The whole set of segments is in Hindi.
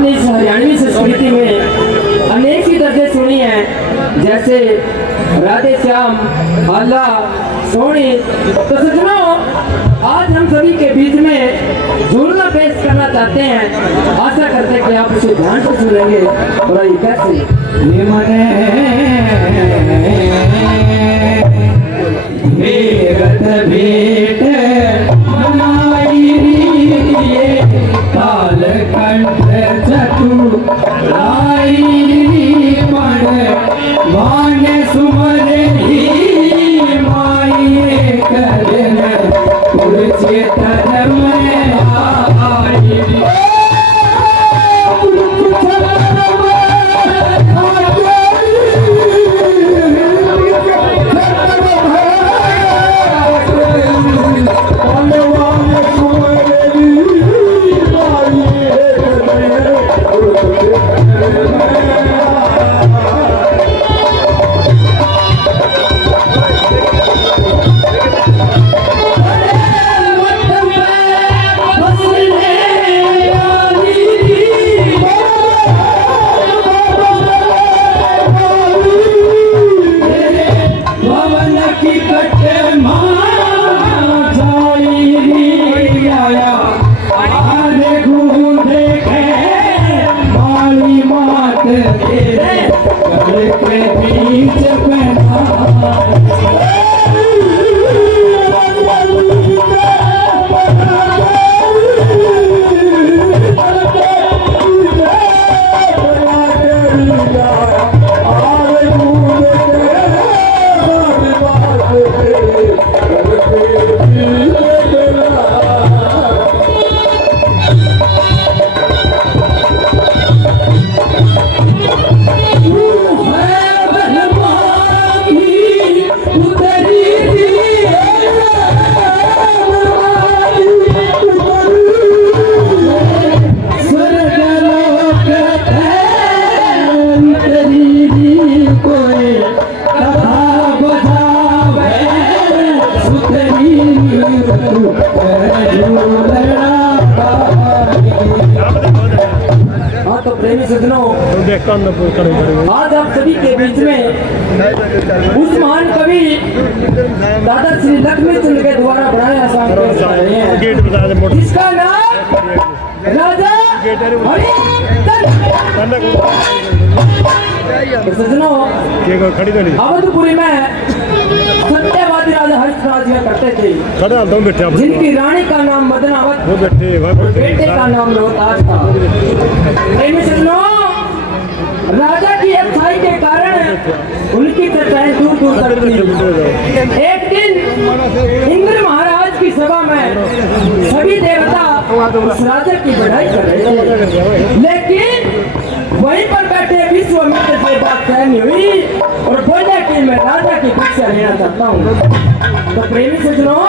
आपने इस हरियाणवी संस्कृति में अनेक ही दर्जे सुनी हैं, जैसे राधे श्याम, आल्हा, सोनी। तो सज्जनों, आज हम सभी के बीच में झूलना पेश करना चाहते हैं। आशा करते हैं कि आप उसे ध्यान से सुनेंगे। और ये कैसे ये मने मेरत भेट मनाई रे काल कंठ चतुराई मन मान सुमर ही माई करन चेतन में आई आज आप सभी के बीच में उस महान कवि दादा श्री लक्ष्मी चंद्र के द्वारा बनाया है, जिसका नाम राजा सज्जनों अवधपुरी में सत्यवादी राजा हर्षराज हुआ करते थे, जिनकी रानी का नाम मदनावत, बेटे का नाम रोहतास था। राजा की अच्छाई के कारण उनकी चर्चाएं दूर दूर तक थी। एक दिन इंद्र महाराज की सभा में सभी देवता उस राजा की बढ़ाई कर रहे थे, लेकिन वहीं पर बैठे विश्वामित्र से बात कहनी हुई और बोले कि मैं राजा की भिक्षा लेना चाहता हूँ। तो प्रेमी सज्जनों,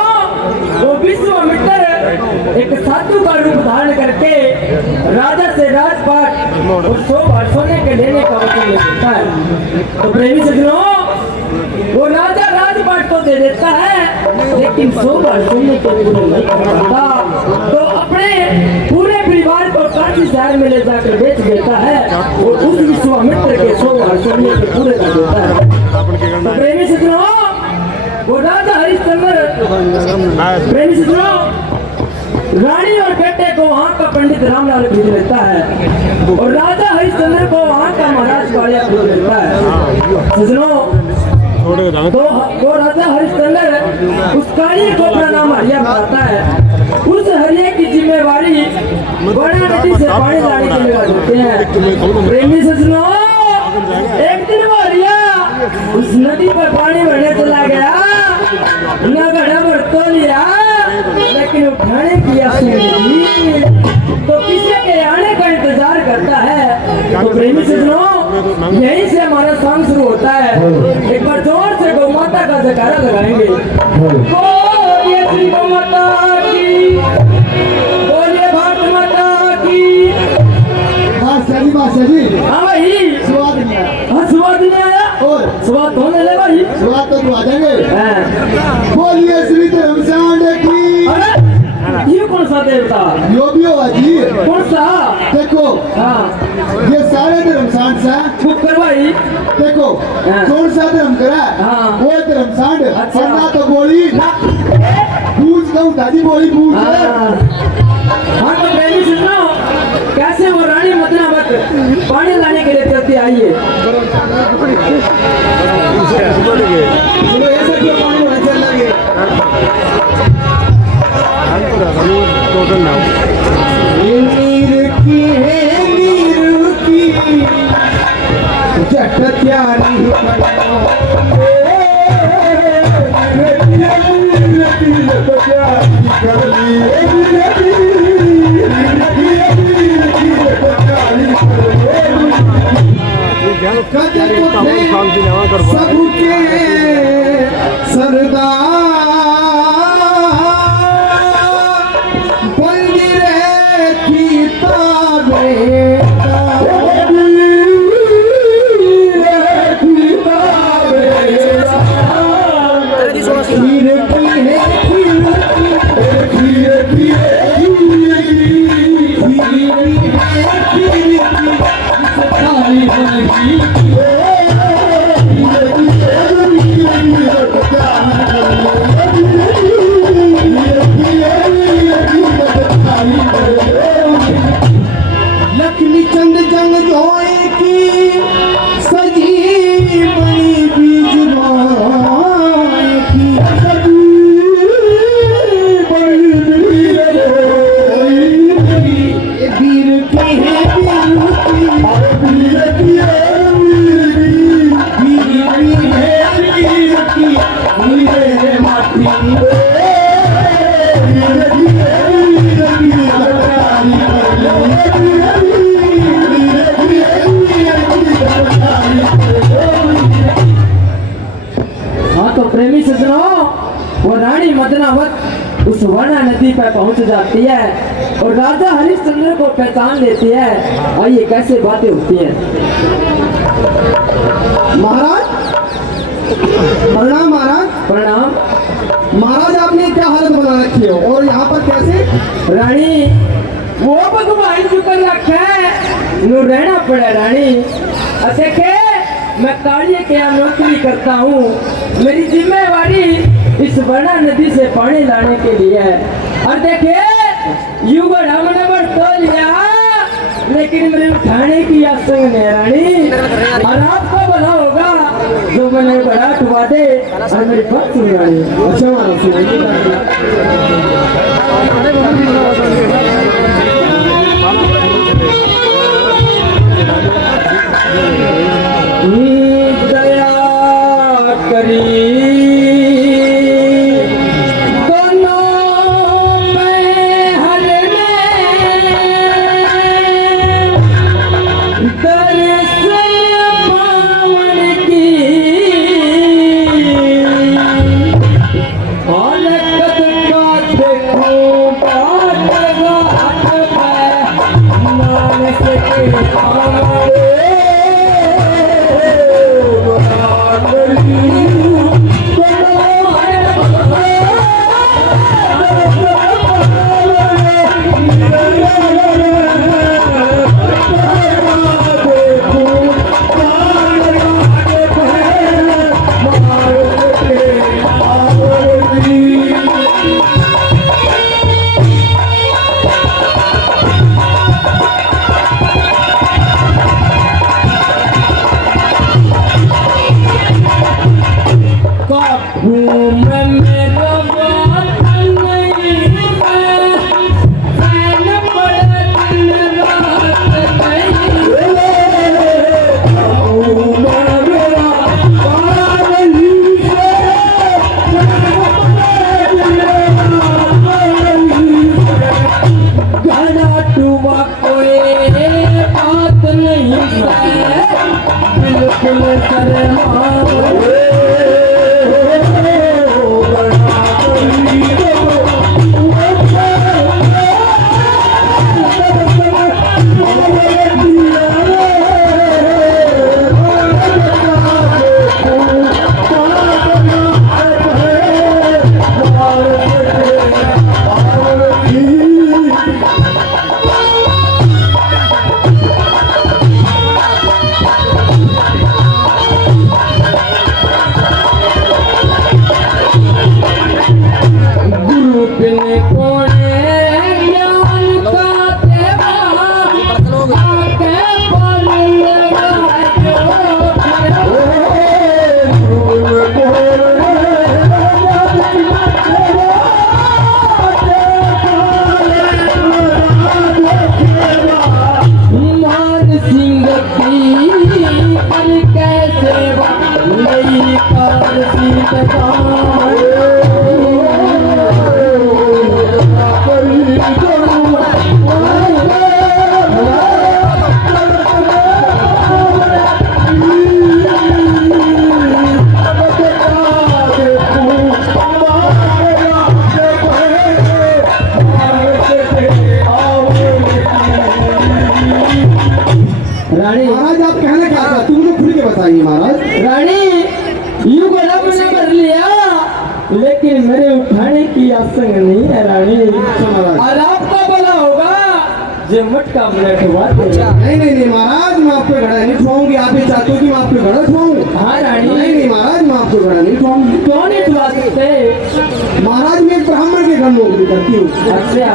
वो विश्वामित्र एक साधु का रूप धारण करके राजा से राजपाट और सोने के लेने का वचन ले देता है। तो प्रेमी सज्जनों, वो राजा राजपाट को दे देता है, लेकिन सोने के लिए नहीं करता। तो अपने पूरे परिवार को काशी शहर में ले जाकर बेच देता है और उस विश्वामित्र के सोने के पूरे कर देता है। तो प्रेमी सज्जनों, वो राजा हरिश्चंद्र प्रेमी सज्जनों रानी और बेटे को वहाँ का पंडित रामलाल भेज लेता है और राजा हरिश्चंद्र को वहाँ का महाराज कालिया भेज लेता है। सज्जनों, तो राजा हरिश्चंद्र उस कालिया को अपना नाम हरिया बताता है। उस हरिया की जिम्मेवारी बड़ा नदी से पानी लाने के लिए देते हैं। प्रेमी सज्जनों, एक दिन वो हरिया उस नदी पर पानी भरने चला गया, न घड़ा भर तो लिया, लेकिन उठाने की आस नहीं, तो किसी के आने का इंतजार करता है। तो प्रेमी सज्जनों, यहीं से हमारा सॉन्ग शुरू होता है। एक बार जोर से गौ माता का जयकारा लगाएंगे। बोलिए श्री गौ माता की, बोलिए भारत माता की। हाँ भाई, स्वाद नहीं आया और स्वाद होने लगा भाई, स्वाद तो आ जाएंगे। बोलिए श्री धर्मशाला की। कौन सा देवता? यो भी हो जी। कौन सा? देखो हाँ ये सारे धर्म सांड सा फुकर भाई। देखो हाँ। कौन सा धर्म करा हाँ। वो धर्म सांड अच्छा। वरना तो बोली पूछ कहूँ दादी बोली पूछ हाँ हाँ, तो प्रेमी सुनो कैसे वो रानी मदनावत पानी लाने के लिए चलती आई है। बोलो ऐसे क्यों पानी में चल लगे नीर की है नीर की जट त्यारी सबके सरदार बंदिरे की लक्ष्मी चंद जंग जोए की सजी बड़ी बीज माए की वीर की है वीर की वीर माटी हाँ तो प्रेमी सज्जनों वो रानी मदनावत उस वर्णा नदी पर पहुंच जाती है और राजा हरिश्चंद्र को पहचान लेती है। आइए कैसे बातें होती हैं। महाराज प्रणाम महाराज। प्रणाम। महाराज आपने क्या हालत बना रखी है और यहाँ पर कैसे? रानी वो भगवान शुक्र रखे नु रहना पड़े रानी। देखे मैं कार्य के यहाँ नौकरी करता हूँ, मेरी जिम्मेवारी इस वर्णा नदी से पानी लाने के लिए है। और देखे युगढ़ हमने बढ़ तो लिया लेकिन मेरे उठाने की आसंग नहीं रानी। और आपको भला होगा जो मैंने बड़ा ठुआ दे और मेरी बात सुन रानी। अच्छा महाराज दया करी सिंह की कर कैसे लई कर सीत रानी महाराज आप कहना क्या था तुम तो खुल के बताइए महाराज। रानी यूं गला मैंने कर लिया लेकिन मेरे उठाने की आसंग नहीं है रानी। और आपका भला होगा जो मटका बुलेट हुआ नहीं नहीं नहीं महाराज मैं आपको घड़ा नहीं ठुआऊंगी। आप ही चाहते हो कि मैं आपको घड़ा ठुआऊं? हाँ रानी नहीं नहीं महाराज मैं आपको घड़ा नहीं ठुआऊंगी। क्यों नहीं ठुआ सकते? महाराज मैं एक ब्राह्मण के घर नौकरी करती हूँ अच्छा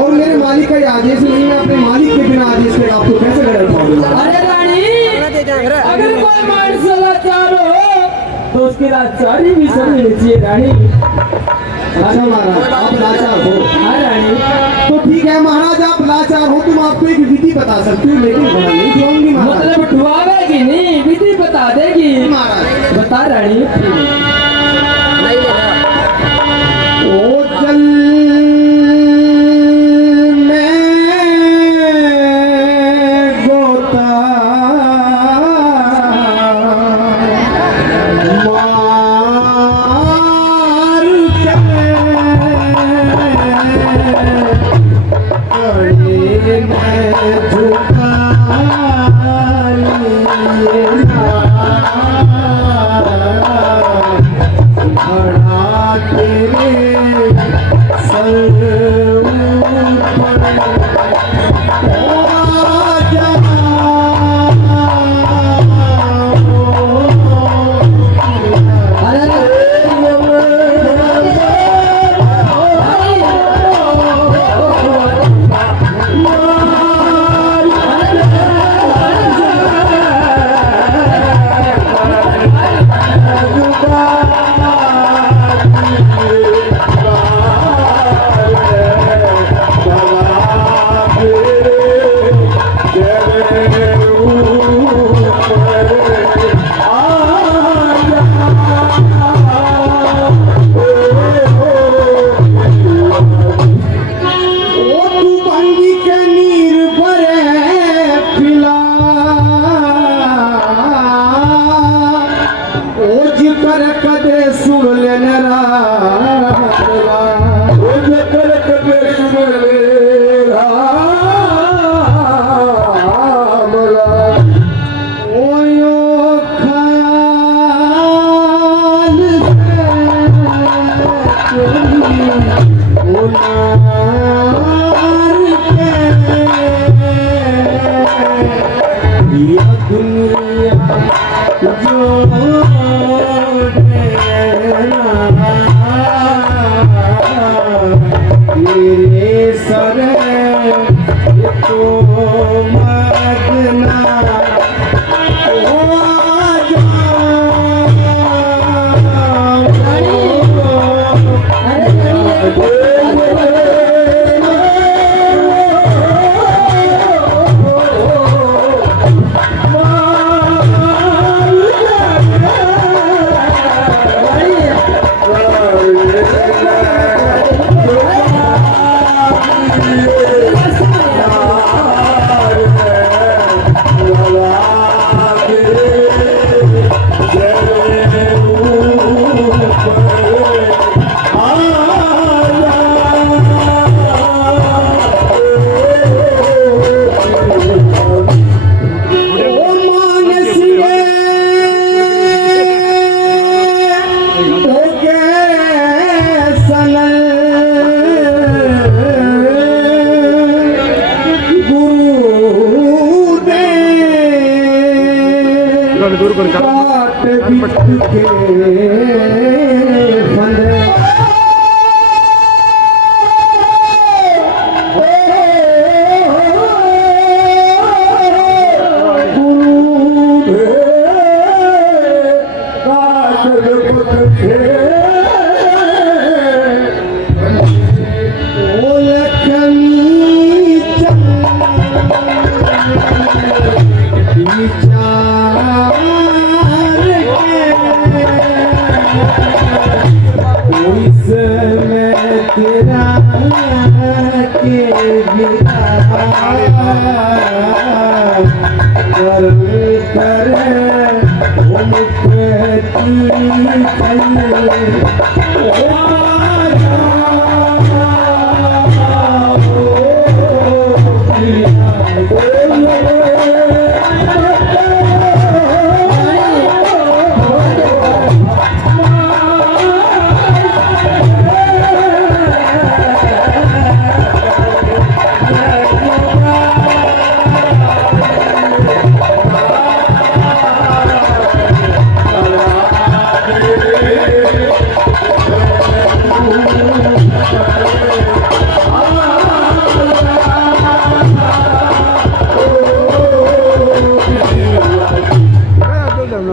और मेरे मालिक का ये आदेश नहीं, मैं अपने मालिक के बिना आदेश के आपको कैसे घड़ा ठुआऊंगा? अरे रानी अगर कोई मानस लाचार हो तो उसकी लाचारी भी समझनी चाहिए रानी। अच्छा महाराज आप लाचार हो? हाँ रानी तो ठीक है महाराज आप लाचार हो तो मैं आपको एक विधि बता सकती हूँ लेकिन घड़ा नहीं ठुआऊंगी महाराज। मतलब ठुआवेगी नहीं विधि बता देगी। महाराज बता रानी। ओ चल मैं गोता मार के मैं झुका खड़ा तेरे सर लखमी विचार के कोई समय तेरा के बिना कर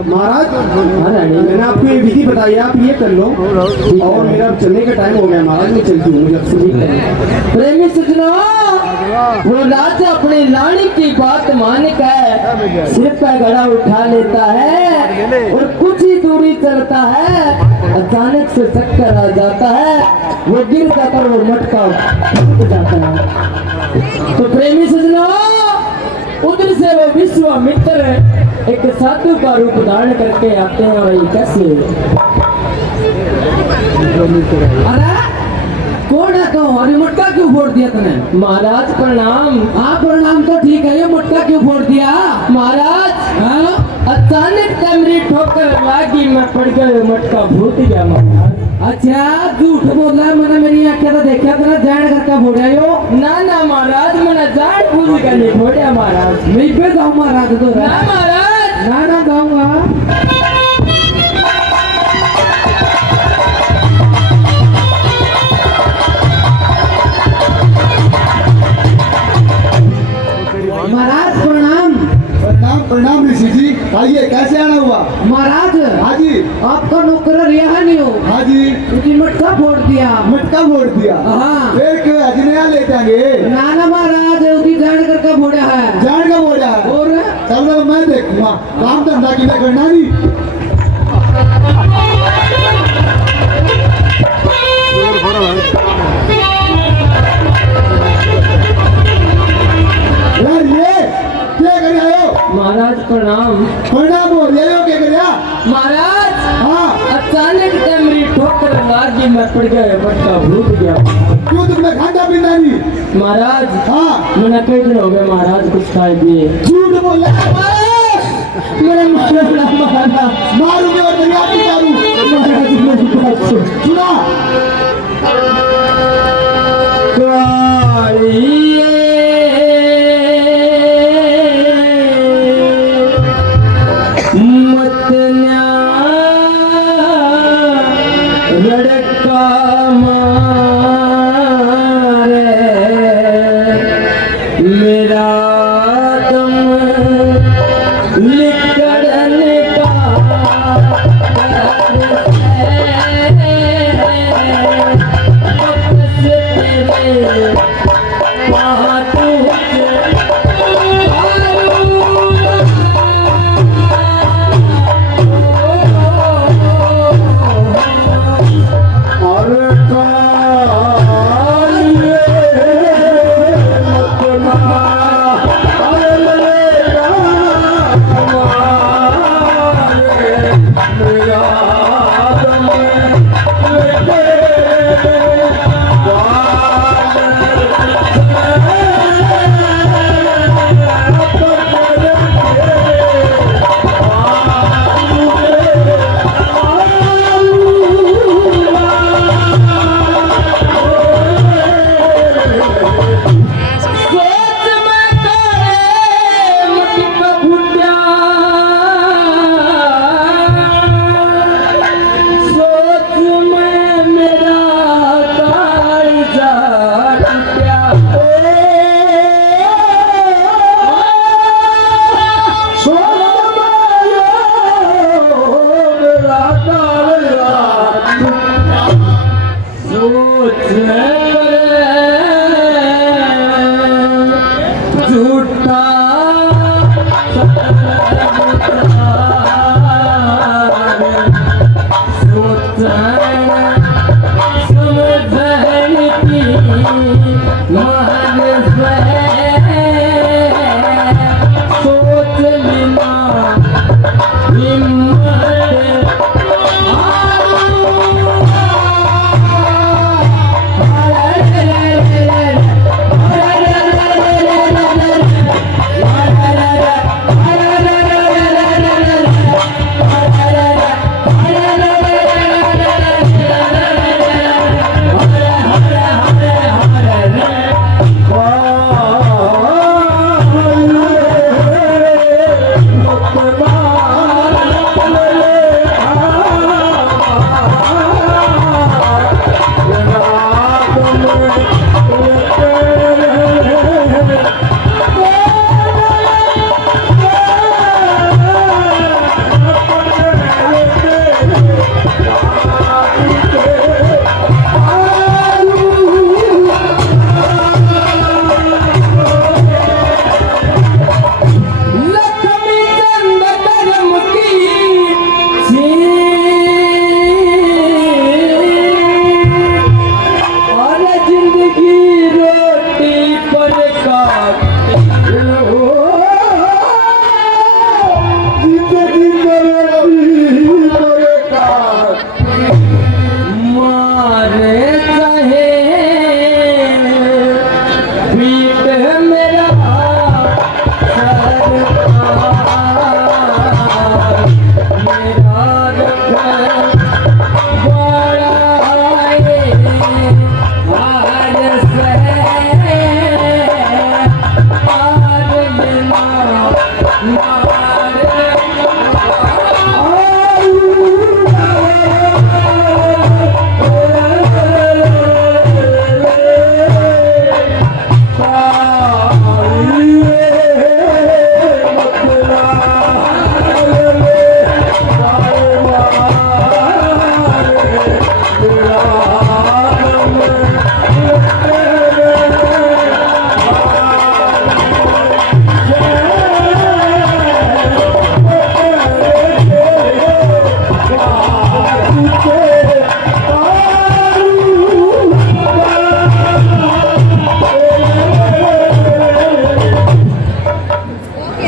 महाराज मैंने आपको ये विधि बताई, आप ये कर लो और मेरा चलने का टाइम हो गया महाराज, मैं चलती हूँ, मुझे अक्सर प्रेमी सजनों, वो राजा अपनी रानी की बात मान कर सिर पर घड़ा उठा लेता है और कुछ ही दूरी चलता है, अचानक से चक्कर आ जाता है, वो गिर जाकर वो मटका टूट जाता है। तो प्रेमी सजनों, उधर से वो विश्वामित्र एक साधु का रूप धारण करके आते हैं। भाई कैसे? अरे कौन है तो? अरे मटका क्यों फोड़ दिया तूने? महाराज प्रणाम। हाँ प्रणाम तो ठीक है, ये मटका क्यों फोड़ दिया? महाराज हाँ? अचानक मेरी ठोकर लागी, मैं पड़ गया, मटका फूट गया महाराज। अच्छा झूठ बोल रहा है, मैंने मेरी आंखें तो देखा तेरा जान करके फोड़ा यो। ना ना महाराज, मैंने जान बूझ कर नहीं फोड़ा महाराज। मैं पे जाऊँ महाराज तो? ना महाराज, ना जाऊंगा। महाराज प्रणाम। प्रणाम प्रणाम ऋषि जी, आइए, कैसे आना हुआ? महाराज हाँ जी, आपका नौकर रिहा नहीं हो, हाँ जी, उसकी मटका फोड़ दिया। मटका फोड़ दिया? हाँ। फिर क्यों अजनया ले जाएंगे? ना महाराज, उसकी जान करके फोड़ा है। जान का बोला है? और चलो मैं देखूंगा, काम धंधा की करना नहीं। यार ये क्या कर रहे हो? महाराज प्रणाम। प्रणाम हो रही हो, क्या कर रहा? महाराज हाँ, अचानक से मेरी ठोकर लागी, मैं पड़ गया, मटका फूट गया। क्यों तुमने खाना पीना नहीं? महाराज हाँ, मैंने कई दिन हो गए महाराज कुछ खाए दिए। झूठ बोल रहा है। मेरा मारा मारूंगे और दरिया की मारू। महाराज मेरी बात सुन। सुना? लड़का मारे मेरा दम निकलने का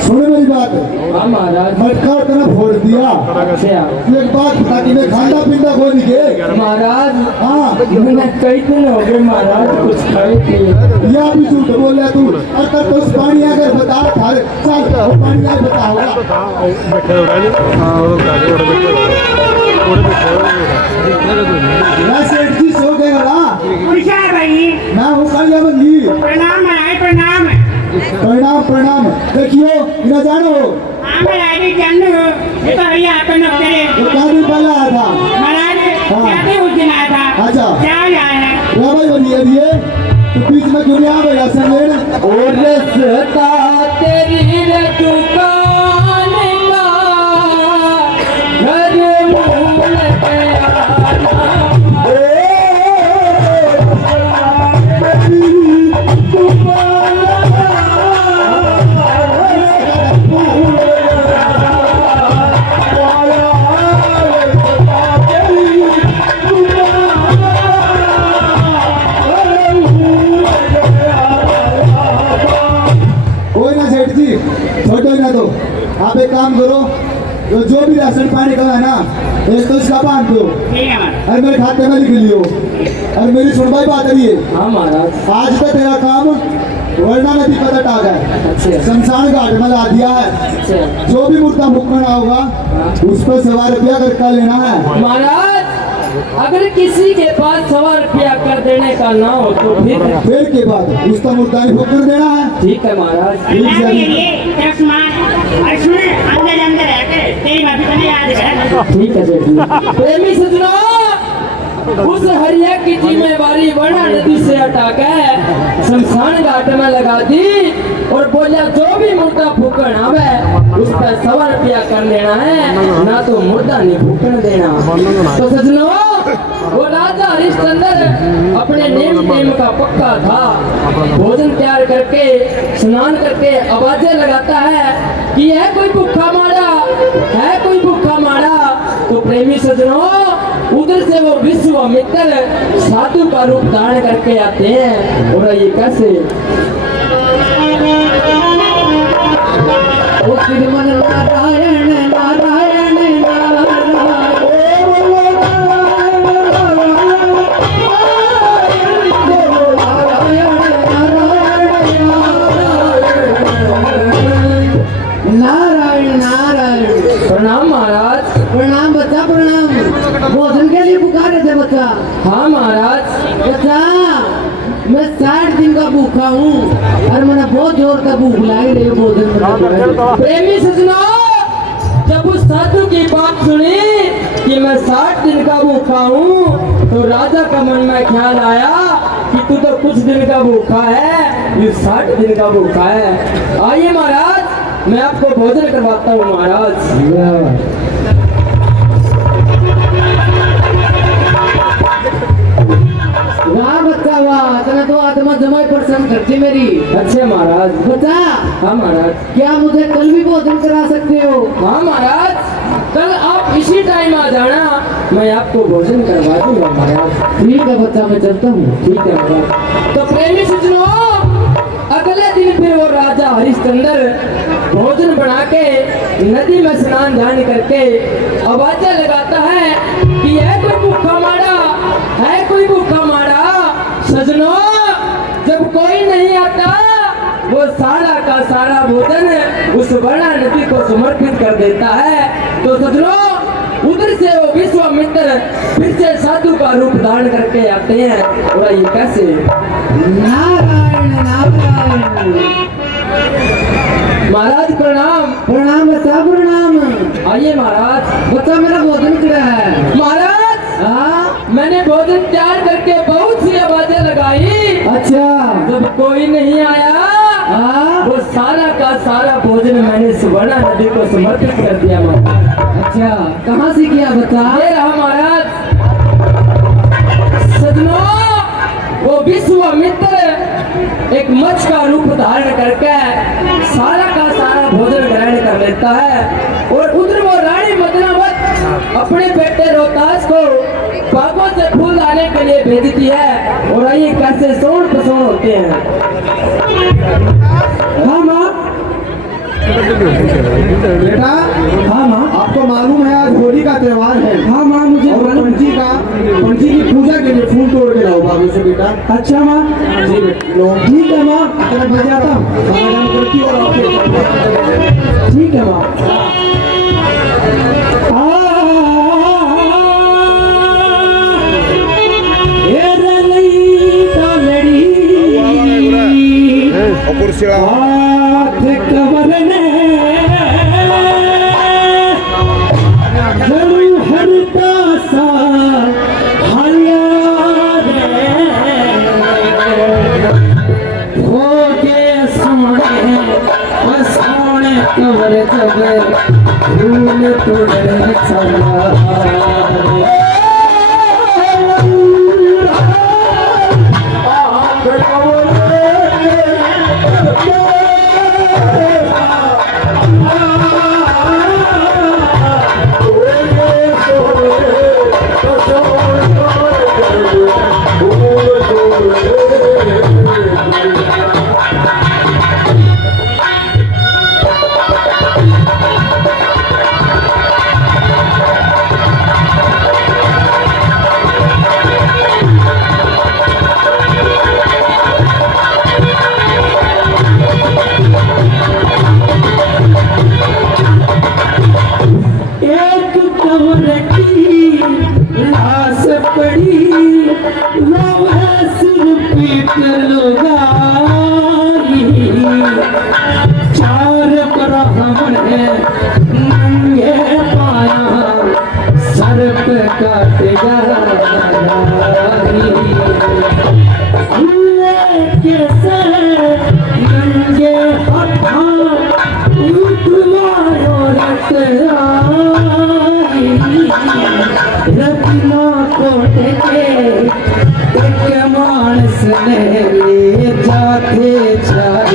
सुनो मेरी बात, हाँ महाराज। मटका तेने फोड़ दिया। अच्छा तू एक बात बता कि मैं खांदा पींदा कोई नहीं के? महाराज, हाँ, मैंने कई दिन हो गए महाराज कुछ खाए पिए। या भी झूठ बोल रहा तू। अगर तो उस पानी अगर बता थारे चल वो पानी आए बता होगा। मैं सेठ जी सो गए ना। पूछा है भाई। मैं हूँ कल बंदी। प्रणाम है प्रणाम। प्रणाम प्रणाम। देखियो इना जानो हाँ मैं आगे जानू। ये तो भैया अपन करे। वो काफी पहले आया था। महाराज हाँ। क्या उस दिन आया था। अच्छा। क्या आया है। या भाई बंदी है ये तो बीच में क्यों नहीं आ गया समेड़? और रस्ता तेरी रे दुकान का घर मूल पे आना। कोई ना सेठ जी छोड़ो ही ना तो आप एक काम करो जो भी राशन पानी का है ना एक तो इसका बांध दो ठीक है महाराज। और मेरे खाते में लिख लियो और मेरी सुन भाई बात है ये हाँ महाराज। आज तक तेरा काम वर्णा नदी का तट आ गया अच्छा शमशान घाट में ला दिया है अच्छा जो भी मुर्दा मुकना होगा उस पर 1,000 रुपया करके लेना है। महाराज, अगर किसी के पास 100 रुपया कर देने का ना हो तो फिर के बाद उसका मुर्दा ही फुकर देना है। ठीक है महाराज। अल्लाह के लिए चश्मान और सुन अंदर अंदर आके तेरी बात तो नहीं याद है। ठीक है सेठ जी। प्रेमी सजनों, उस हरिया की जिम्मेवारी वर्णा नदी से हटा के शमशान घाट में लगा दी और बोला जो भी मुर्दा फूकन आवे उस पर 100 रुपया कर लेना है, ना तो मुर्दा नहीं फूकन देना। तो सजनों, वो राजा हरिश्चंद्र अपने नेम टेम का पक्का था। भोजन तैयार करके स्नान करके आवाजें लगाता है कि है कोई भूखा मारा, है कोई भूखा मारा। तो प्रेमी सजनों, उधर से वो विश्वामित्र साधु का रूप धारण करके आते हैं। और ये कैसे? ओ श्रीमन नारायण नारायण नारायण नारायण। प्रणाम महाराज। प्रणाम बच्चा प्रणाम। भोजन के लिए पुकारे थे बच्चा। हाँ महाराज। बच्चा मैं 60 दिन का भूखा हूँ और मैंने बहुत जोर का भूख लगी रही भोजन। प्रेमी सजनों, जब उस साधु की बात सुनी कि मैं 60 दिन का भूखा हूँ तो राजा का मन में ख्याल आया कि तू तो कुछ दिन का भूखा है, ये 60 दिन का भूखा है। आइए महाराज, मैं आपको भोजन करवाता हूँ महाराज। वाह बच्चा वाह, तेरा तो आत्मा जमाई पसंद करती मेरी। अच्छे महाराज। बच्चा हाँ महाराज। क्या मुझे कल भी भोजन करा सकते हो? हाँ महाराज, कल आप इसी टाइम आ जाना, मैं आपको भोजन करवा दूंगा महाराज। ठीक है बच्चा, मैं चलता हूँ। ठीक है महाराज। तो प्रेमी सज्जनों, अगले दिन फिर वो राजा हरिश्चंद्र भोजन बना के नदी में स्नान ध्यान करके आवाजें लगाता है कि है कोई भूखा मारा, है कोई भूखा मारा। सजनों, जब कोई नहीं आता वो सारा का सारा भोजन उस वर्णा नदी को समर्पित कर देता है। तो सजनों, उधर से वो विश्वामित्र फिर से साधु का रूप धारण करके आते हैं। और ये कैसे? नारायण नारायण। महाराज प्रणाम। प्रणाम बच्चा प्रणाम। आइए महाराज। बच्चा मेरा भोजन करा है। महाराज हाँ मैंने भोजन तैयार करके बहुत सी आवाजें लगाई, अच्छा जब कोई नहीं आया हाँ वो सारा का सारा भोजन मैंने सुवर्णा नदी को समर्पित कर दिया महाराज। अच्छा कहाँ से किया बच्चा? ये रहा महाराज। सजनों वो विश्वामित्र एक मच्छ का रूप धारण करके सारा का सारा भोजन ग्रहण कर लेता है और उधर वो रानी मदनावत अपने बेटे रोहतास को बागों से फूल लाने के लिए भेजती है। और आइए कैसे सोन पसोन होते हैं। हाँ माँ। बेटा हाँ माँ। आपको मालूम है आज होली का त्योहार है हाँ माँ मुझे और मालूम। पंची की पूजा के लिए फूल तोड़ के लाओ बाबू से बेटा। अच्छा माँ जी बेटा लो। ठीक है माँ। अगर मैं जाता हूँ खाना करती और आपके ठीक है माँ। हाथ कवरने हरता सा हरिया हो के सोने सोने कवर जब फूल तोड़ चला चार ब्राह्मण नंगे पाया सर पे काट कैसे नंगे हथा रत्ना कोट के एक मानस ने ले जाते चार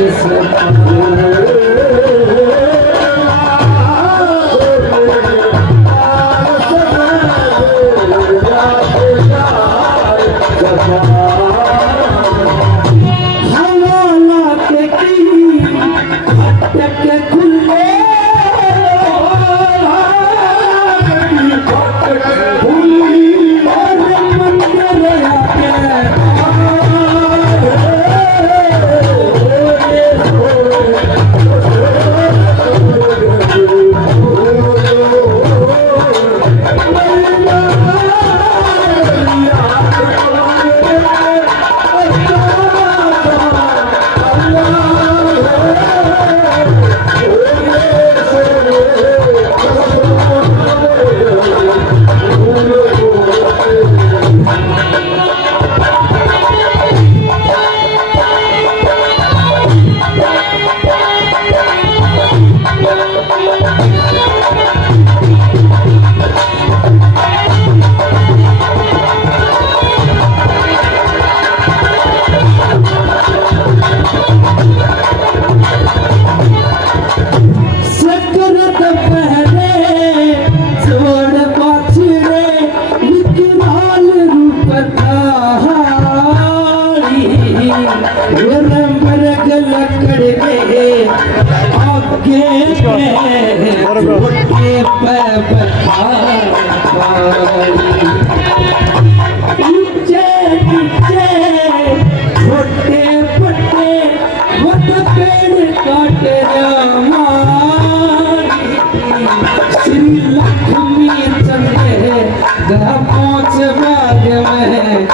पहुँच भाग में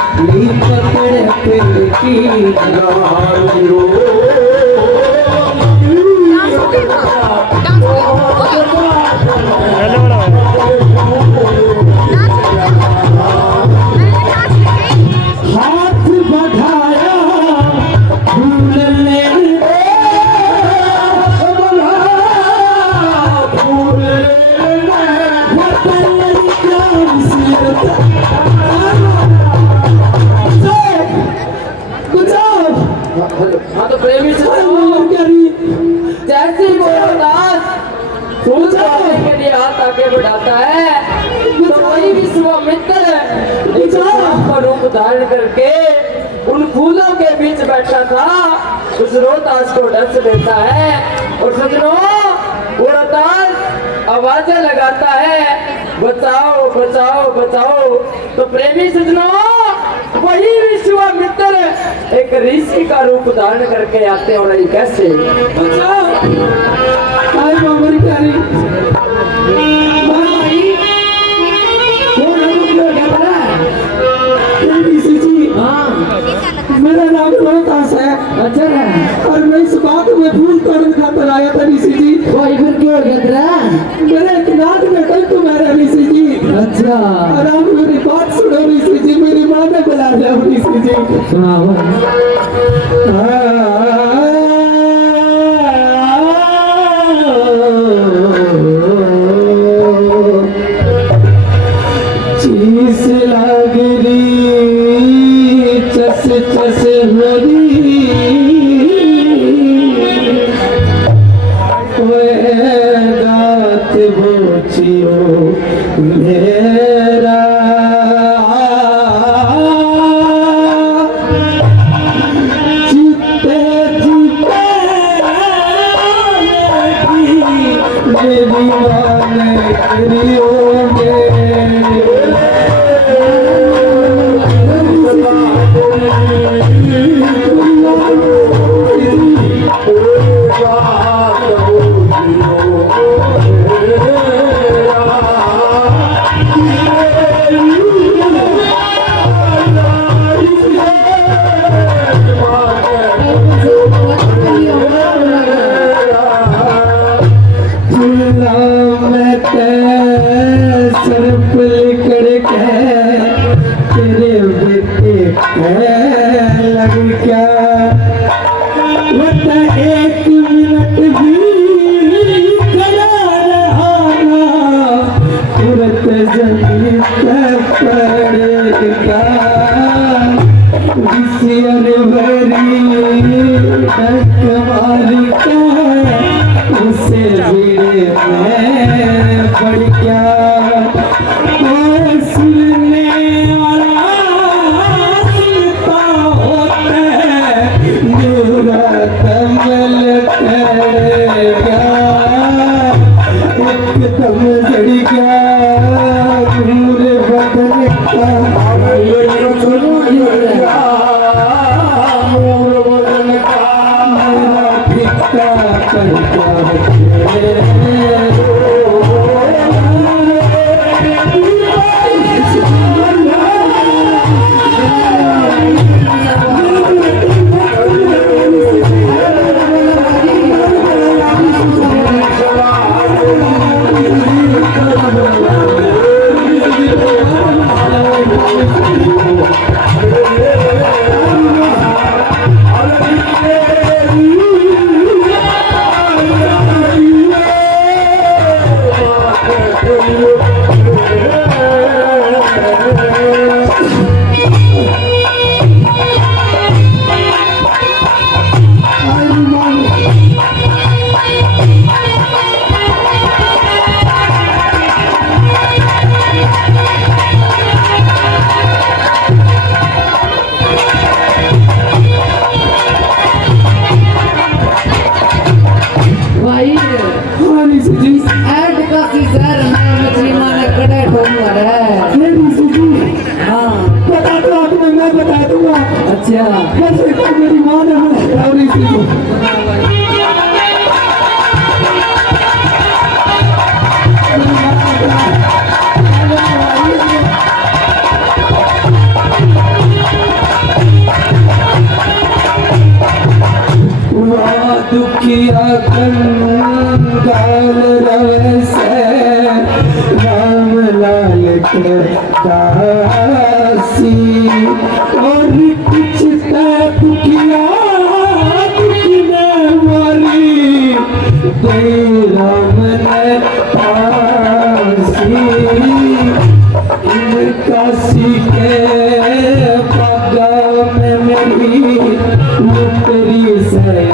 पकड़ की प्रेमी जैसे वो दास फूल तोड़ने के लिए हाथ आगे बढ़ाता है तो कोई भी विश्वामित्र एक सांप का रूप धारण करके उन फूलों के बीच बैठा था। उस रोहतास को डस देता है और सजनों वो रोहतास आवाजें लगाता है, बचाओ बचाओ बचाओ। तो प्रेमी सजनों वही विश्वामित्र एक ऋषि का रूप धारण करके आते हैं और ये कैसे बचाओ आई बाबर प्यारी मेरा नाम रोहतास है। अच्छा है और मैं इस बात में फूल तोड़ने खातर आया था ऋषि जी। भाई फिर क्यों हो गया तेरा? मेरे एक नाथ में कल तुम्हारा ऋषि जी। अच्छा और आप मेरी बात सुनो ऋषि जी, मेरी माँ ने बुला लिया ऋषि जी। सुनाओ। चीस लाग रही चस चस हो रही गात बोचियो मेरा जीते जीते मेरी माने करियो एक मिनट भी खड़ा रहा तुरंत जमीन पर पड़ेगा। विषयर भरी कमाल का उसे भिड़े में पड़ गया। सुनने वाला सुनता होता है दूरा कमल करेगा। एकदम जड़ गया घूर बदन का मोर बदन का मेरा भिक्का करता अच्छा कैसे तो मेरी माँ ने मुझे दुखिया कंगाल रवैसे राम लाल के दासी और कुछ दुखिया दुखने वाली दे राम ने पासी। इन काशी के बागा में मेरी लुटरी से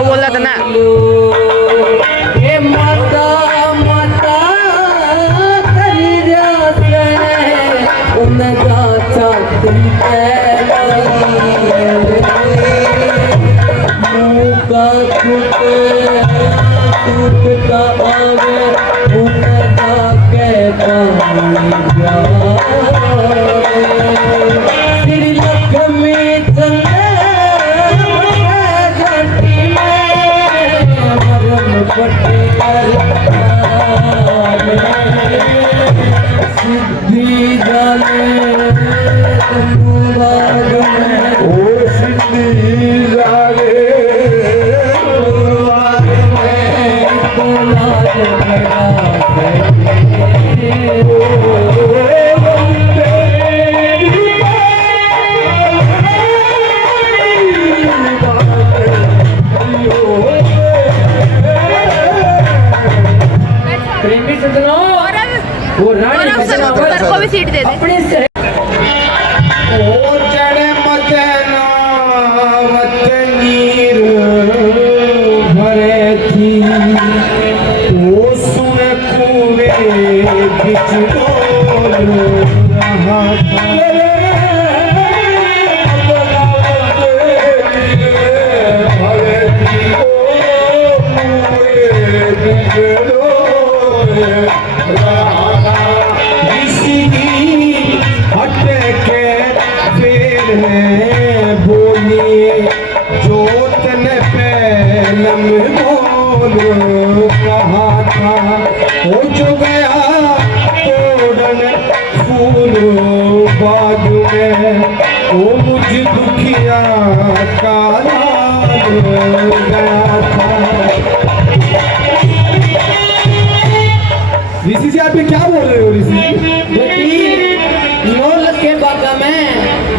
बोला था ना वो रानी को भी सीट दे दे अपने से बाग में वो मुझ दुखिया का लाल गया था। ऋषि जी आप ये क्या बोल रहे हो ऋषि? बेटी नौलख के बागा में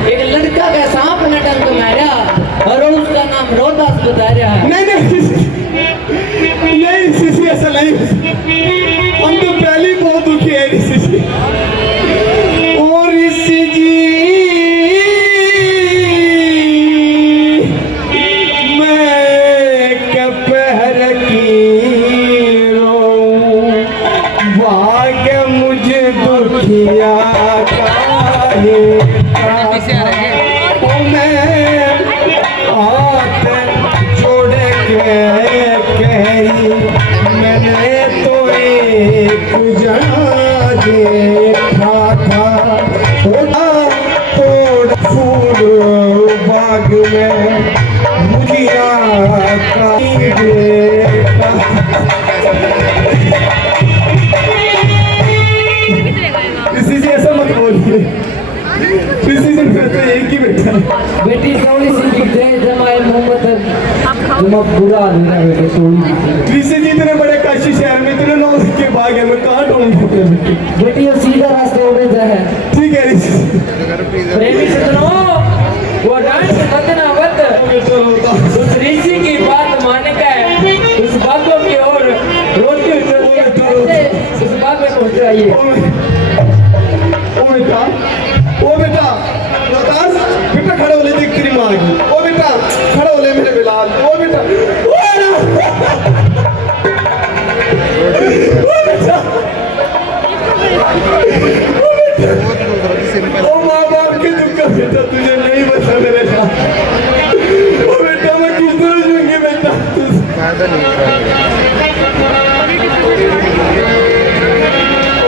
एक लड़का का सांप ने डंक मारा और उसका नाम रोहदास बताया है। नहीं ऋषि जी ऐसा नहीं, हम तो पहले ही बहुत दुखी है ऋषि जी। और ऋषि जी मैं कपहर की रोऊं भाग्य मुझे दुखिया काहे ओ मैं हाथ जोड़ के कही मैंने तो एक जना देखा था तोड़ फूल बाग में मुझिया का देखा। किसी से ऐसा मत बोलिए, किसी से फिर तो एक ही बेटा है। बेटी सोनी सिंह की जय जमाए मोहम्मद जमा बुरा मेरा बेटे सोनी। ऋषि जी इतने बड़े काशी शहर में इतने नौ के बाग है, मैं कहाँ ढूंढूं? बेटी ये सीधा रास्ते उड़े जाए। ठीक है ऋषि प्रेमी सज्जनों, वो डांस बदना बद उस ऋषि की बात मानकर उस बागों की ओर रोती हुई उस बाग में पहुंच रही है। ओ बेटा रोहतास बेटा खड़े हो ले, देख तेरी माँ की। ओ बेटा खड़े हो ले मेरे बिलाल। ओ बेटा ओ माँ बाप के दुख का बेटा तुझे नहीं बता मेरे साथ। ओ बेटा मैं किस तरह जीऊंगी बेटा?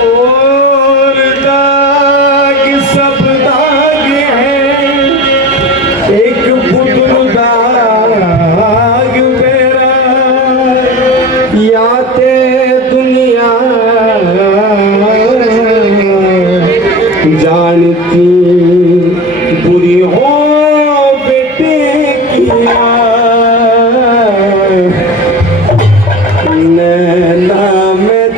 और दाग सब दाग हैं, एक पुतल दाग मेरा याते दुनिया जानती बुरी हो बेटे किया नैना में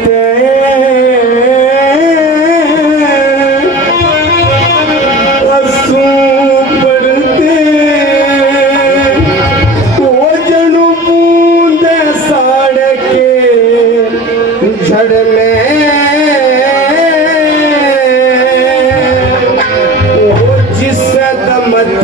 आंसू पड़ते वो जनू बूंदे साड़ के झड़ने वो जिस दमत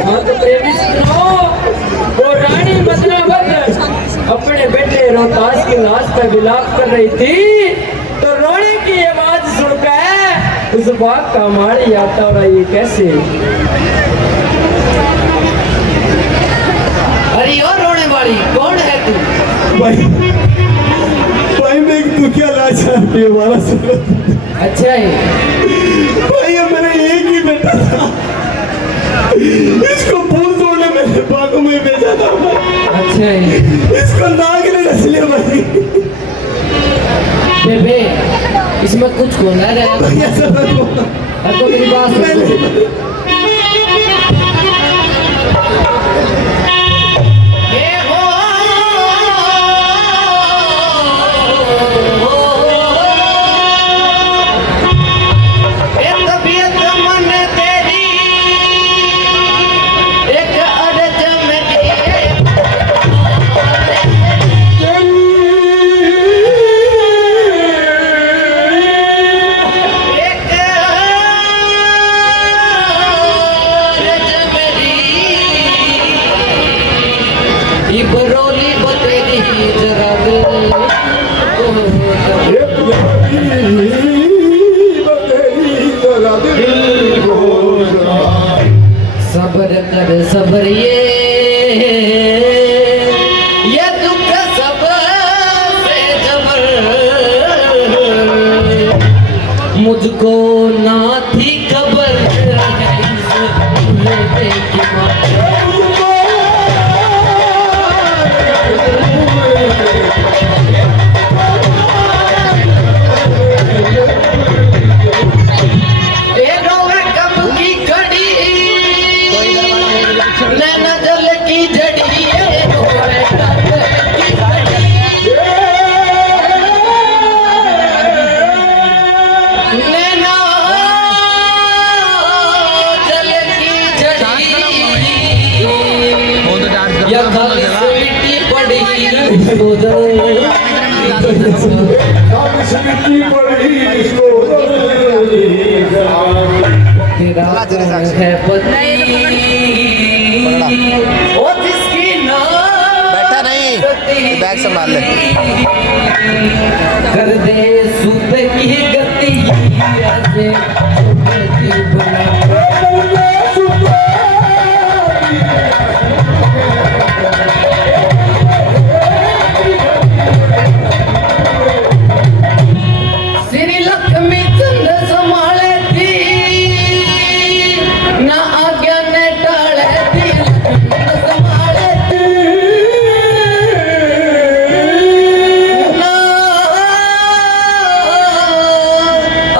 हाँ तो प्रेमी सुनो, वो रानी मदनावत अपने बेटे रोहतास की लाश पर विलाप कर रही थी, तो रोने की आवाज सुनकर उस बाग का माड़ी आता रहा। ये कैसे? अरे और रोने वाली कौन है तू? भाई मैं एक दुखिया लाचार वाला सुना। अच्छा है भाई ये मेरा एक ही बेटा था, इसको फूल तोड़ने मेरे बागों में भेजा था। अच्छा है इसको नाग ने रच लिया भाई। बेबे इसमें कुछ होना है। भैया सब तो मेरी बात सुन। बरोली बतेरी जरा सब्र कर सब्र ये दुख सब से जबर मुझको ना थी खबर नैना तेरा कौन है पति ओ जिसकी नाम बैठा नहीं, बैग संभाल ले। कर दे सुत की गति ऐसे गति बना श्री लक्ष्मी चंद संभाले थी ना आज्ञा ने टाले थी संभाले थी ना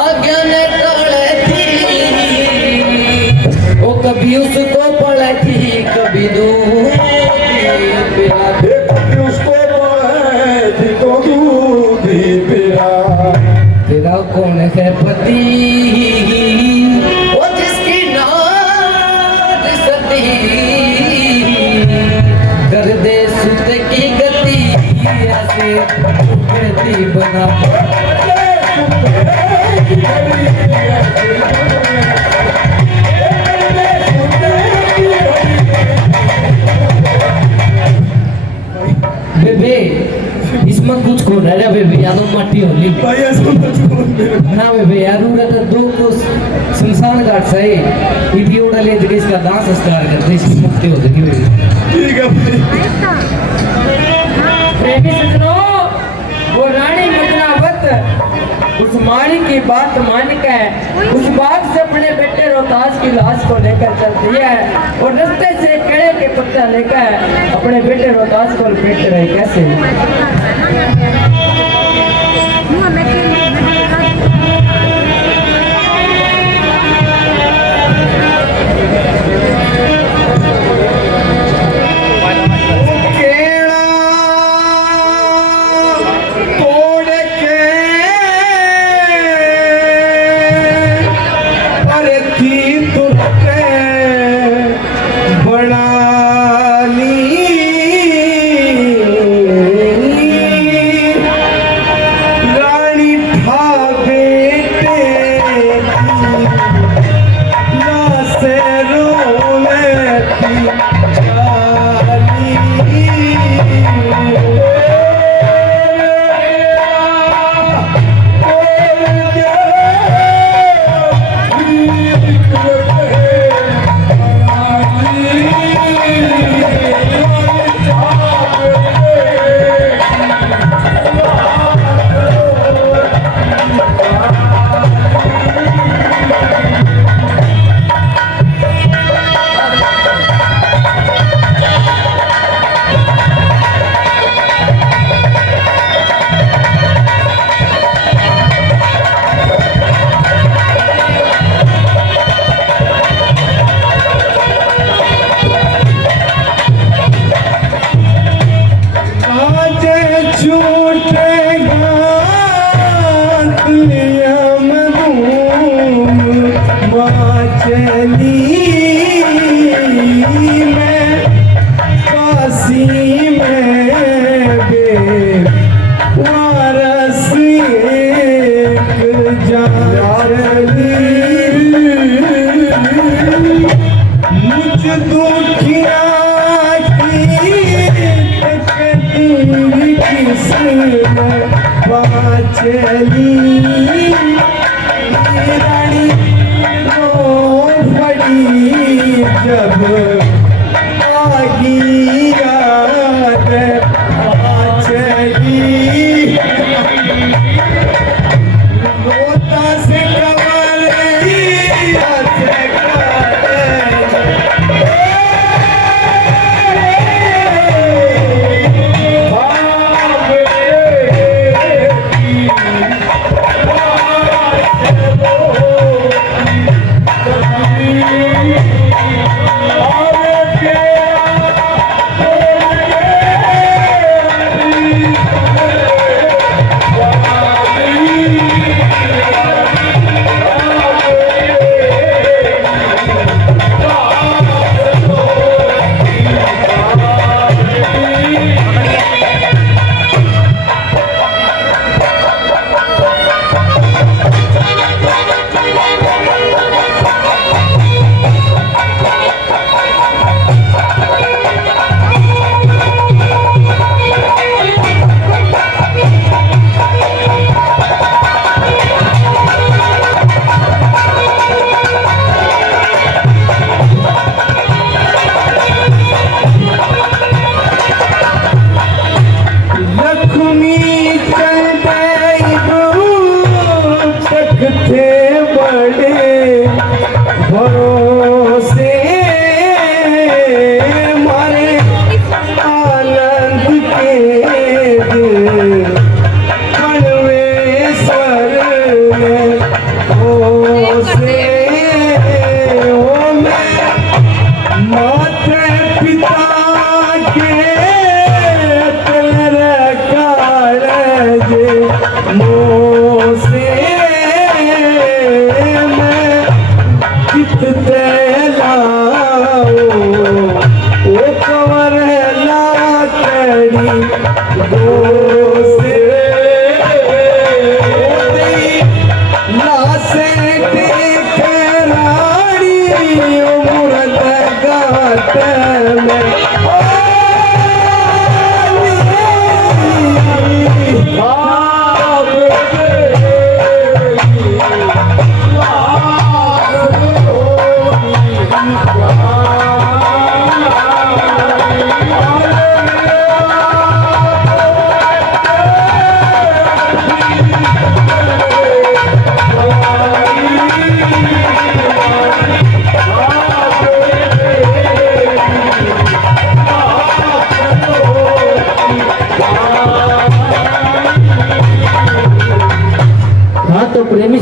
आज्ञा ने टाले थी वो कभी उसको पड़े थी कभी दूर तेरा कौन है पति वो जिसकी नाद सती कर दे सुत की गति ऐसे गति बना बेबे इसमें कुछ को रहा बेबे या तो मट्टी होली ना बेबे यार उड़ा तो दो को संसार घाट से इडी उड़ा ले जगह इसका दान संस्कार करते इसकी मुक्ति हो जाएगी बेबे प्रेमी सजनों, वो रानी मदनावत उस माड़ी की बात मान के उस बात से अपने बेटे रोहतास की लाश को लेकर चलती है और रास्ते से केले के पत्ता लेकर अपने बेटे रोहतास को लपेट रही। कैसे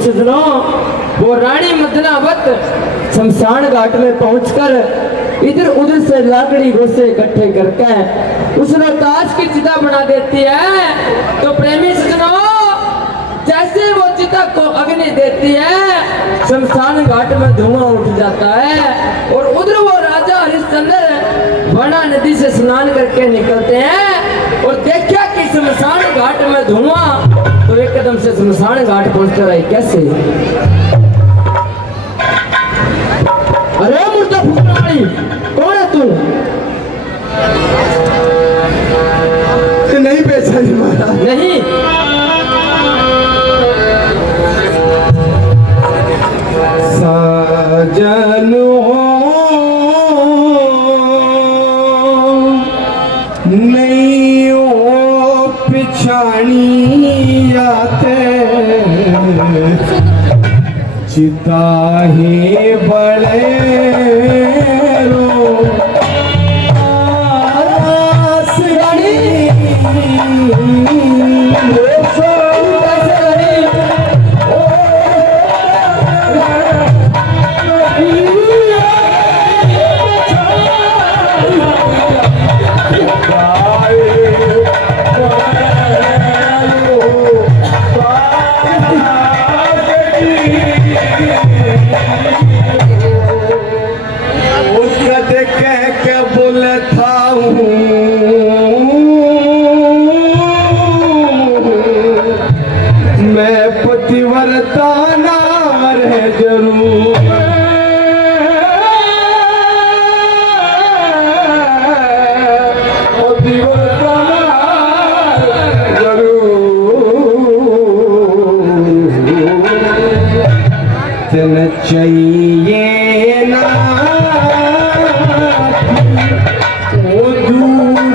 सजनों, वो रानी मदनावत शमशान घाट में पहुंचकर इधर उधर से लाकड़ी गोसे इकट्ठे करके उस रोहतास की चिता बना देती है। तो प्रेमी सजनों, जैसे वो चिता को अग्नि देती है, शमशान घाट में धुआं उठ जाता है और उधर वो राजा हरिश्चंद्र वना नदी से स्नान करके निकलते हैं और देखा कि शमशान घाट में धुआं, तो एकदम से शमशान घाट पहुंचकर रहे। कैसे? अरे मुर्दा फूकने वाली, कौन है तू? नहीं पहचानी महाराज। नहीं, साजन हो नहीं हो पिछानी आते, चिता ही बड़े रो चाहिए ना वो दूर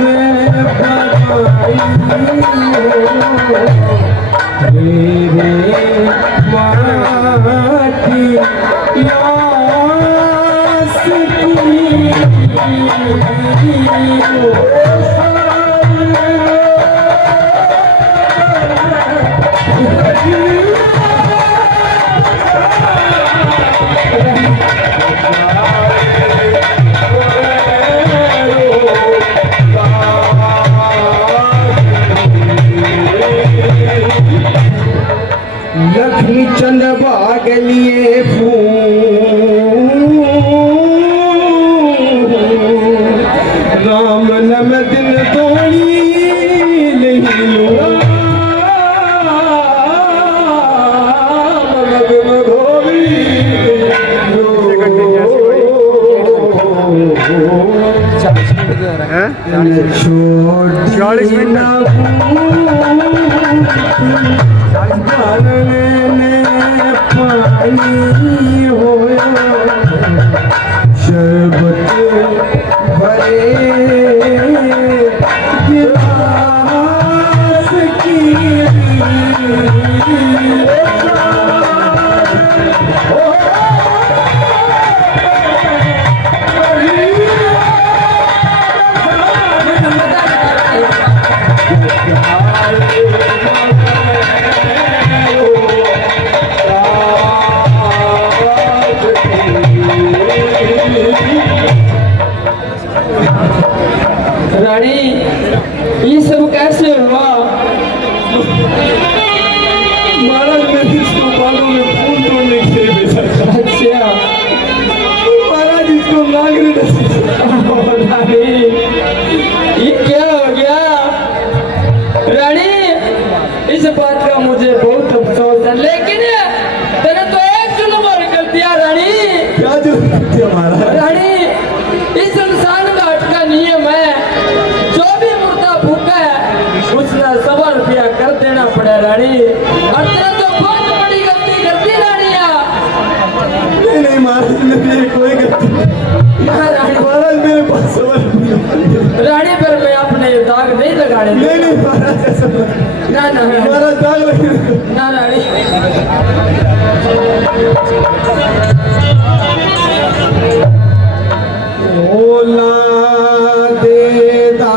माटी लक्ष्मी चंद बाग लिए राम नम दिन दौड़ी नहीं लो पानी होया शरबत भरे गिलास की रानी, ये सब कैसे हुआ? महाराज मैं इसको बालों में फूल तोड़ने के लिए भेजा था। अच्छा महाराज इसको नागरी रानी, ये क्या हो गया? रानी, इस बात का मुझे बहुत अफसोस है, लेकिन तेने तो एक जुल्म और कर दिया रानी। क्या जो महाराज? रानी, इस शमशान घाट का नियम है, जो भी मुर्दा भूखा है उसका 100 रुपया कर देना पड़ा रानी। और तेरा तो बहुत बड़ी गलती कर दी रानी। नहीं महाराज, मेरी कोई गलती रानी, महाराज मेरे पास रानी पर मैं अपने दाग नहीं लगाने दूंगा। नहीं महाराज ऐसा ना ना महाराज दाग लगे ना रानी। ओला देदा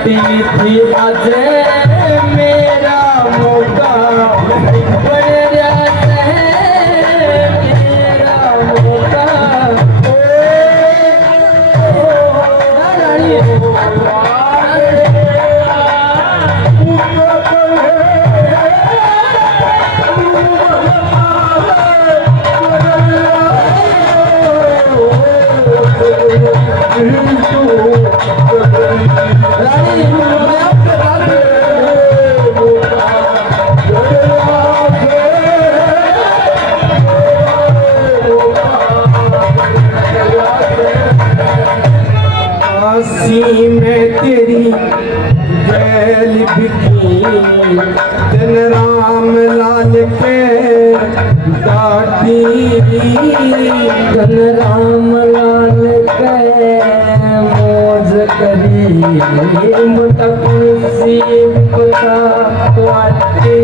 पार्टी थी आज मेरा मौका बन जाता है मेरा मौका आसी में तेरी बैल बिकी जन राम लाल के दाटी धन राम लाल के मौज करी मुटक सीपता वाटी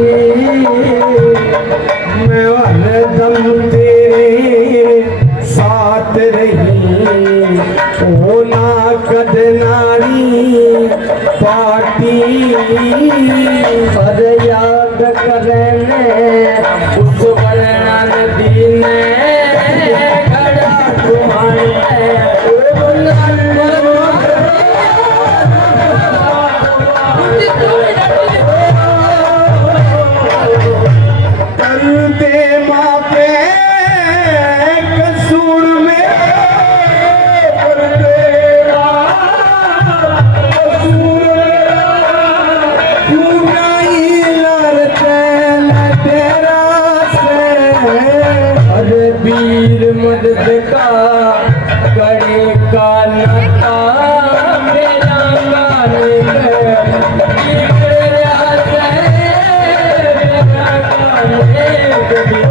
मैं हरदम तेरे साथ रही होना कद नारी पार्टी पर याद करने उस वर्णा नदी ने खड़ा तुम्हारे कर दे माँ पे कसूर में कर देगा कसूर क्यों नहीं लड़ते न तेरा से अरे वीर मर्द का गड़े का नता मेरा गाने में गिर जाता है मेरा गाने कभी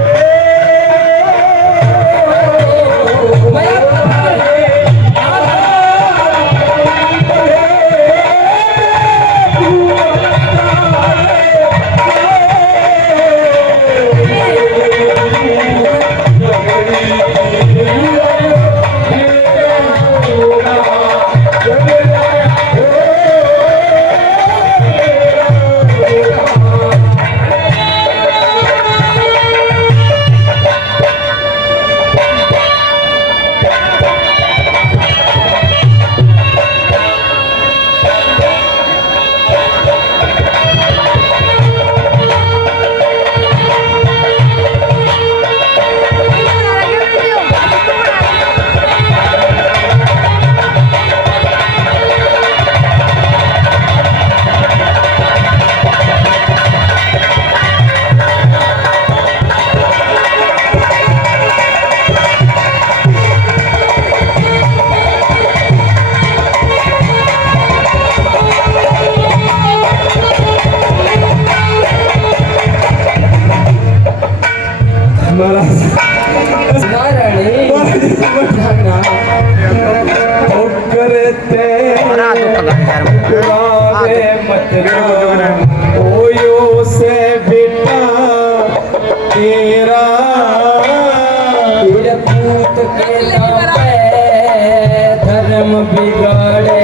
धर्म बिगाड़े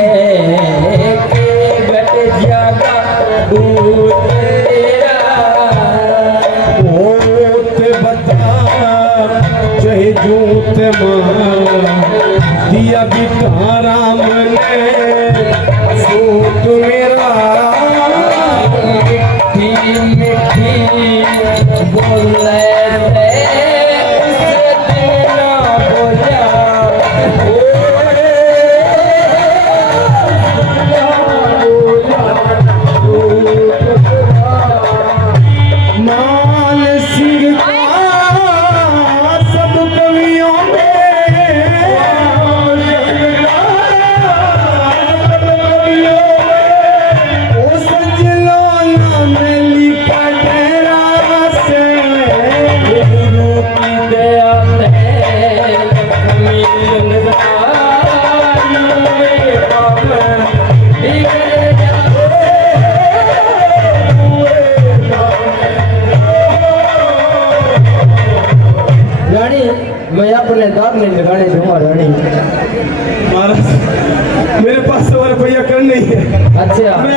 के बट जागा दूत तेरा होत बता चाहे जूत मां दिया बिठा राम ने सूत मेरा मिठी मिठी बोले मान सिंह का सब कवियों में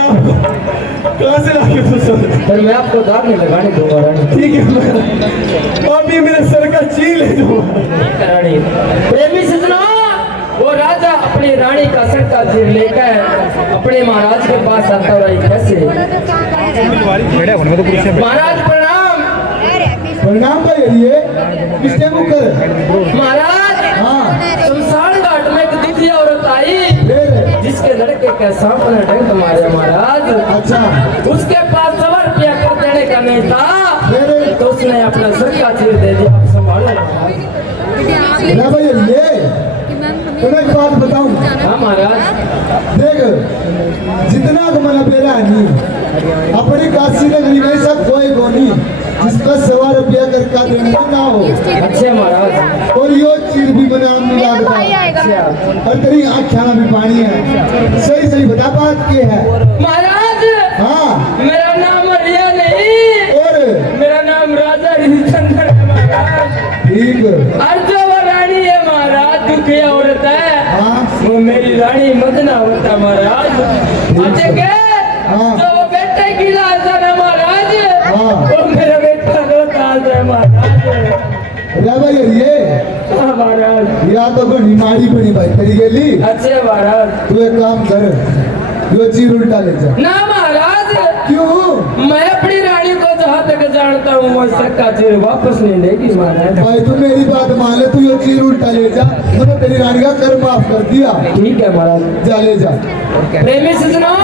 कहाँ से लाके फंसा? पर मैं आपको दाग नहीं लगाने दूंगा रानी। ठीक है महाराज, अभी मेरे सर का चील ले दो रानी प्रेमी सजना, वो राजा अपनी रानी का सर का चीर लेकर अपने महाराज के पास आता रहा। कैसे? महाराज प्रणाम। प्रणाम भाई, ये किसने मुकर? महाराज शमशान घाट में एक दुखिया औरत आई जिसके लड़के के सामने डंक मारे महाराज। अच्छा, उसके पास 100 रुपया कर देने का नहीं था तो उसने अपना सर का चीर दे दिया। आप संभालो महाराज। ना भाई ये तुम्हें एक बात बताऊं। हाँ महाराज। देख, जितना तुम्हारा बेरा नहीं अपनी काशी नगरी में सब कोई गोनी जिसका 100 रुपया कर का देना ना हो। अच्छा महाराज। और यो चीज भी बना मिला बता और तेरी आँखियाँ भी पानी है। सही सही बता बात के है महाराज। हाँ, मेरा नाम रिया नहीं और मेरा नाम राजा हरिश्चंद्र है महाराज। ठीक और जो वो रानी है महाराज दुखिया औरत है, हाँ, वो मेरी रानी मदना होता महाराज। अच्छा के हाँ। जो वो बेटे की लाश है ना महाराज, हाँ। वो मेरा बेटा रोता है महाराज। रे भाई ये हाँ महाराज। या तो बनी मारी बनी भाई तेरी गेली। अच्छे महाराज। तू एक काम कर, यो चीर उल्टा ले जा। ना महाराज, क्यों? मैं अपनी रानी को जहाँ तक जानता हूँ वो सक्का चीर वापस नहीं लेगी महाराज। भाई तू मेरी बात मान ले, तू यो चीर उल्टा ले जा। मैंने तेरी रानी का कर माफ कर दिया। ठीक है महाराज। जा ले जा। प्रेमी सजनों,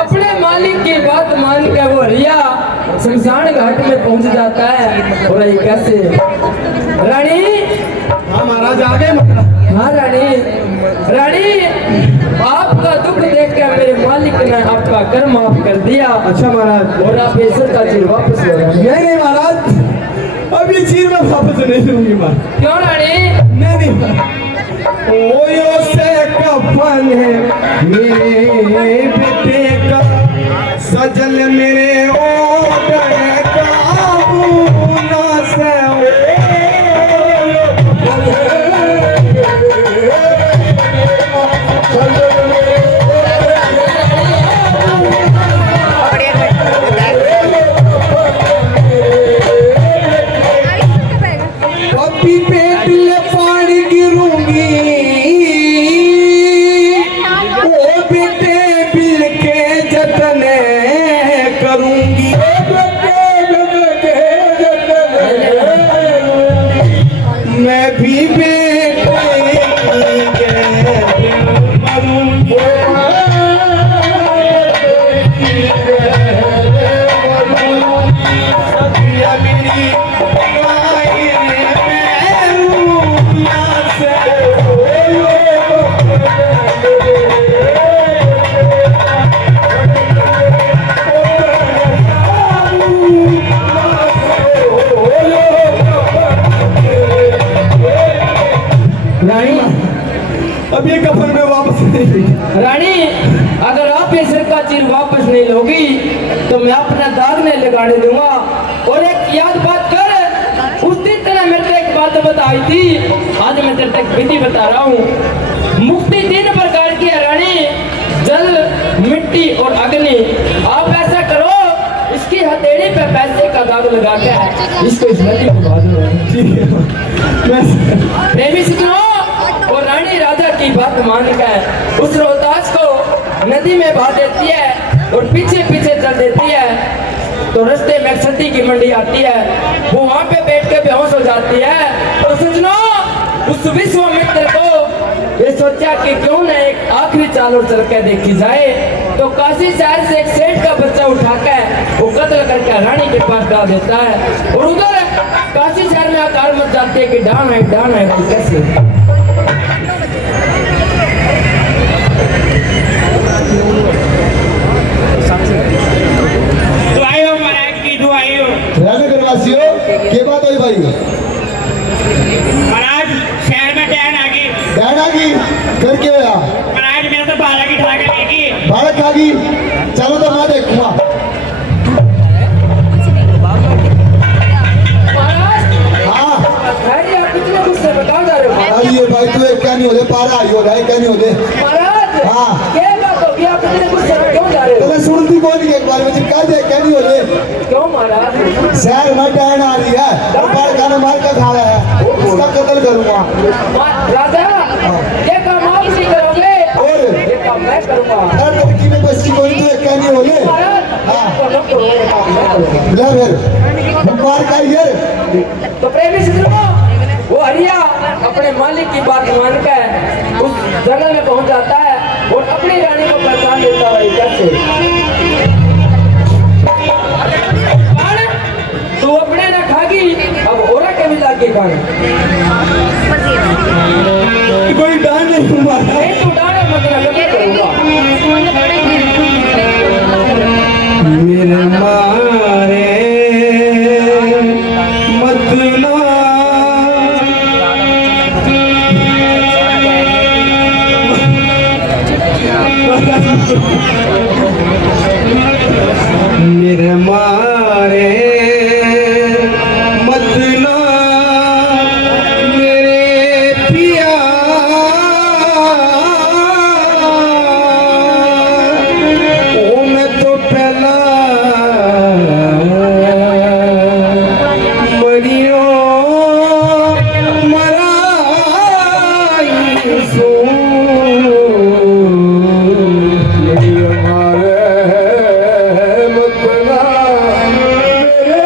अपने मालिक की बात मान के वो रिया शमशान घाट में पहुंच जाता है। और ये कैसे? रानी। हाँ महाराज आ गए। हाँ रानी। रानी, आपका दुख देख के मेरे मालिक ने आपका कर माफ कर दिया। अच्छा महाराज। और आप ये सर का चीर वापस ले रहे हैं। नहीं महाराज, अभी चीर मैं वापस नहीं लूंगी महाराज। क्यों रानी? नहीं ओयो से कफन है मेरे बेटे का, सजल मेरे ओढ़े काबूना से अभी पेट ले पानी गिरूंगी, ओ बेटे बिल के जतन करूंगी। मैं भी बेटे के मरूंगी। रानी, अब ये कफन में वापस नहीं। रानी, अगर आप ये सर का चीर वापस नहीं लोगी तो मैं अपना दाग नहीं लगाने दूंगा। और एक याद बात कर, उस दिन तेरा मेरे को एक बात बताई थी, आज मैं तेरे तक विधि बता रहा हूँ। मुक्ति 3 प्रकार की है रानी, जल, मिट्टी और अग्नि। आप ऐसा करो, इसकी हथेली पे पैसे का दाग लगा के इसको इस नदी में बहा दो। ठीक है। प्रेमी सुनो, और रानी राजा की बात मानकर उस रोहतास को नदी में बहा देती है और पीछे पीछे चल देती है। तो रास्ते में सती की मंडी आती है, वो वहां पे बैठ के बेहोश हो जाती है। तो सुनो, उस विश्वामित्र को ये सोचा कि क्यों न एक आखिरी चाल और चल के देखी जाए। तो काशी शहर से एक सेठ का बच्चा उठाकर वो कत्ल करके रानी के पास डाल देता है। और उधर काशी शहर में आकार मच जाती है कि डान है भाई कैसे। तो आयो महाराज की दो आयो रानगर वासियों के बात हुई भाई? महाराज, शहर में डैन आ गई। डैन आ गई करके आया महाराज, मेरे तो 12 की ठाक लेगी। भारत आ गई। चलो तो मैं देखूंगा। महाराज, हाँ, अरे आप कितने गुस्से में कहाँ जा रहे हो? अब कौन के बारे में क्या दे क्या नहीं बोले क्यों महाराज? शहर में डायन आ रही है और बाल खाना मार का खा रहा है उसका कत्ल करूंगा राजा ये काम आप नहीं करोगे और ये काम मैं करूंगा। हर लड़की में बच्ची कोई तो क्या नहीं बोले महाराज बोलो करो ये काम मैं करूंगा। ले फिर मार का यार तो प्रेमी सुनो, वो हरिया अपने मालिक की बात मानकर उस जंगल में पहुंच जाता है और अपनी रानी को पहचान देता है कैसे। तू अपने न खागी अब औरा के भी लागे खाना। कोई डांड नहीं मारा नहीं तू डाले मत ना कभी करूंगा। मेरे मारे मत ना मेरे मारे मत ना मेरे पिया ओ मैं तो पहला मरियो मराई सो मरियो मारे मत ना मेरे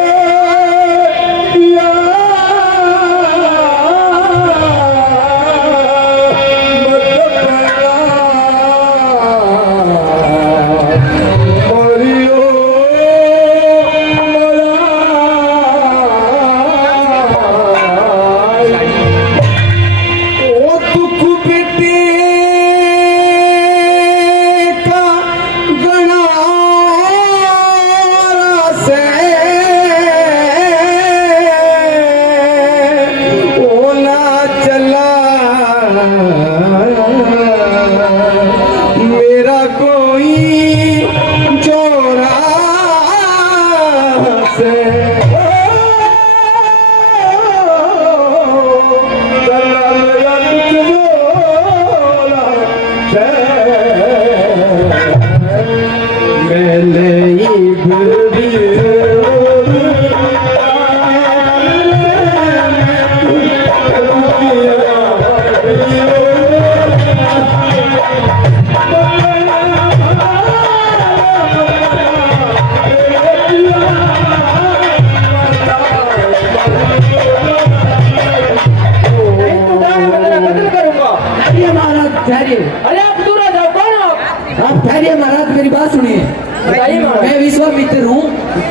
पिया मेरा कोई जोरा से अरे आप दूर आ जाओ, कौन हो आप ठहरिए महाराज, मेरी बात सुनिए। बताइए महाराज। मैं विश्वामित्र हूँ।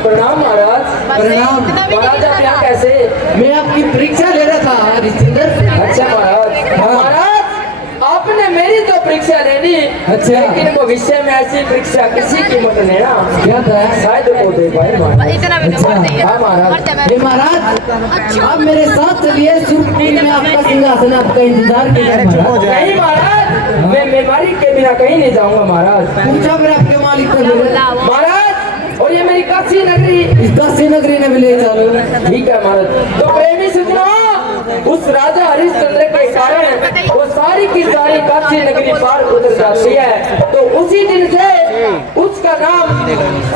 प्रणाम महाराज। प्रणाम। महाराज आप यहाँ कैसे? मैं आपकी परीक्षा ले रहा था हरिश्चंद्र। अच्छा महाराज। महाराज आपने मेरी तो परीक्षा लेनी, अच्छा। लेकिन भविष्य में ऐसी परीक्षा किसी की मत लेना, क्या था? शायद वो दे पाए महाराज। इतना भी अच्छा। हाँ महाराज। ये महाराज आप मेरे साथ चलिए, सुखपुर में आपका सिंहासन आपका इंतजार किया है महाराज। नहीं महाराज, मैं बीमारी के बिना कहीं नहीं जाऊंगा महाराज। पूछा मेरे आपके मालिक को मिले। महाराज और ये मेरी काशी नगरी। इस काशी नगरी ने भी ले चलो। ठीक है महाराज। तो प्रेमी सुनो, उस राजा हरिश्चंद्र के कारण वो सारी की सारी काशी नगरी पार उतर जाती है। तो उसी दिन से उसका नाम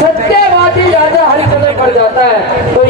सत्यवादी राजा हरिश्चंद्र पड़ जाता है। तो